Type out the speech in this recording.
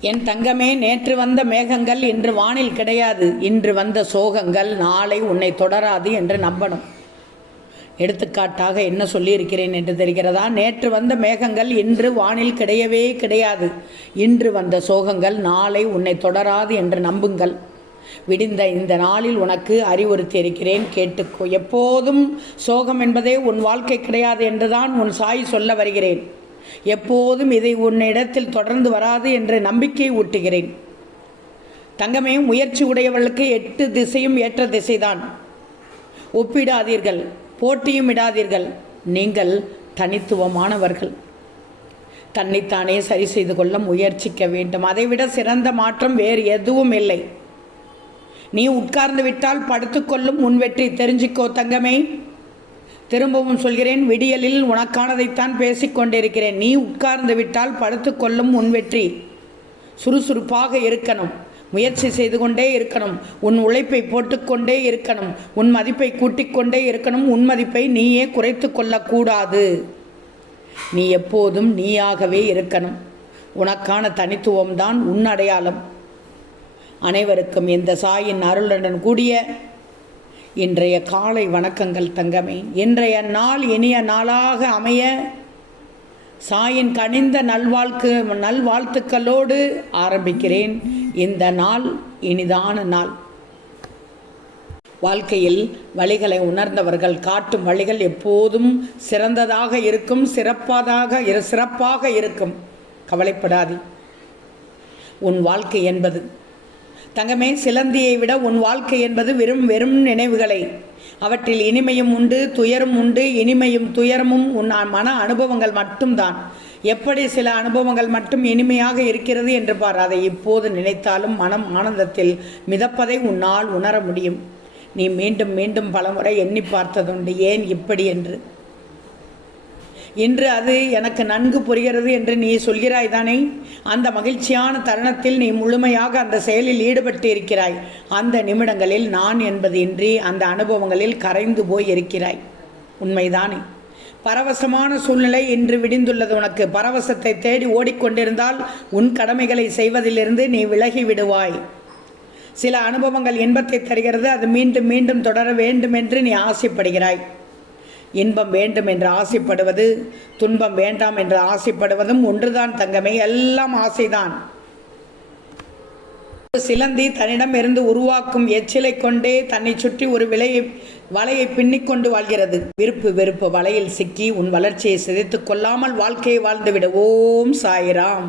என் தங்கமே நேற்று வந்த மேகங்கள் இன்று வானில் கிடையாது. இன்று வந்த சோகங்கள் நாளை உன்னை தொடராது என்று நம்பணும். எடுத்துக்காட்டாக என்ன சொல்லியிருக்கிறேன் என்று தெரிகிறதா? நேற்று வந்த மேகங்கள் இன்று வானில் கிடையவே கிடையாது. இன்று வந்த சோகங்கள் நாளை உன்னை தொடராது என்று நம்புங்கள். விடிந்த இந்த நாளில் உனக்கு அறிவுறுத்தி இருக்கிறேன் கேட்டுக்கோ. எப்போதும் சோகம் என்பதே உன் வாழ்க்கை கிடையாது என்றுதான் உன் சாய் சொல்ல வருகிறேன். எப்போதும் இதை உன்னிடத்தில் தொடர்ந்து வராது என்ற நம்பிக்கை ஊட்டுகிறேன். தங்கமே முயற்சி உடையவர்களுக்கு எட்டு திசையும் ஏற்ற திசைதான். ஒப்பிடாதீர்கள் போட்டியும் இடாதீர்கள் நீங்கள் தனித்துவமானவர்கள். தன்னைத்தானே சரி செய்து கொள்ள முயற்சிக்க வேண்டும் அதைவிட சிறந்த மாற்றம் வேறு எதுவும் இல்லை. நீ உட்கார்ந்து விட்டால் படுத்துக்கொள்ளும் உன் வெற்றி தெரிஞ்சுக்கோ தங்கமே. திரும்பவும் சொல்கிறேன் விடியலில் உனக்கானதைத்தான் பேசிக்கொண்டிருக்கிறேன் நீ உட்கார்ந்து விட்டால் படுத்துக்கொள்ளும் உன் வெற்றி. சுறுசுறுப்பாக இருக்கணும். முயற்சி செய்து கொண்டே இருக்கணும். உன் உழைப்பை போட்டுக்கொண்டே இருக்கணும். உன் மதிப்பை கூட்டிக்கொண்டே இருக்கணும். உன் மதிப்பை நீயே குறைத்து கொள்ளக்கூடாது. நீ எப்போதும் நீயாகவே இருக்கணும். உனக்கான தனித்துவம்தான் உன் அடையாளம். அனைவருக்கும் இந்த சாயின் அருளுடன் கூடிய இன்றைய காலை வணக்கங்கள் தங்கமே. இன்றைய நாள் இனிய நாளாக அமைய சாயின் கனிந்த நல்வாழ்க்கு நல்வாழ்த்துக்களோடு ஆரம்பிக்கிறேன். இந்த நாள் இனிதான நாள். வாழ்க்கையில் வழிகளை உணர்ந்தவர்கள் காட்டும் வழிகள் எப்போதும் சிறந்ததாக இருக்கும் சிறப்பாதாக சிறப்பாக இருக்கும். கவலைப்படாது. உன் வாழ்க்கை என்பது தங்கமே சிலந்தியை விட உன் வாழ்க்கை என்பது வெறும் வெறும் நினைவுகளை. அவற்றில் இனிமையும் உண்டு துயரும் உண்டு இனிமையும் துயரமும் உன் மன அனுபவங்கள் மட்டும்தான். எப்படி சில அனுபவங்கள் மட்டும் இனிமையாக இருக்கிறது என்று பார் அதை இப்போது நினைத்தாலும் மனம் ஆனந்தத்தில் மிதப்பதை உன்னால் உணர முடியும். நீ மீண்டும் மீண்டும் பலமுறை எண்ணி பார்த்ததுண்டு ஏன் இப்படி என்று. இன்று அது எனக்கு நன்கு புரிகிறது என்று நீ சொல்கிறாய் தானே? அந்த மகிழ்ச்சியான தருணத்தில் நீ முழுமையாக அந்த செயலில் ஈடுபட்டு இருக்கிறாய் அந்த நிமிடங்களில் நான் என்பது இன்றி அந்த அனுபவங்களில் கரைந்து போய் இருக்கிறாய் உண்மைதானே. பரவசமான சூழ்நிலை இன்று விடிந்துள்ளது உனக்கு. பரவசத்தை தேடி ஓடிக்கொண்டிருந்தால் உன் கடமைகளை செய்வதிலிருந்து நீ விலகி விடுவாய். சில அனுபவங்கள் இன்பத்தை தருகிறது. அது மீண்டும் மீண்டும் தொடர வேண்டும் என்று நீ ஆசைப்படுகிறாய். இன்பம் வேண்டும் என்று ஆசைப்படுவது துன்பம் வேண்டாம் என்று ஆசைப்படுவதும் ஒன்றுதான் தங்கமே எல்லாம் ஆசைதான். சிலந்தி தன்னிடம் இருந்து உருவாக்கும் எச்சிலை கொண்டே தன்னை சுற்றி ஒரு விலையை வலையை பின்னிக்கொண்டு வாழ்கிறது. விருப்பு வெறுப்பு வலையில் சிக்கி உன் வளர்ச்சியை சிதைத்துக் கொள்ளாமல் வாழ்க்கையை வாழ்ந்து ஓம் சாயிராம்.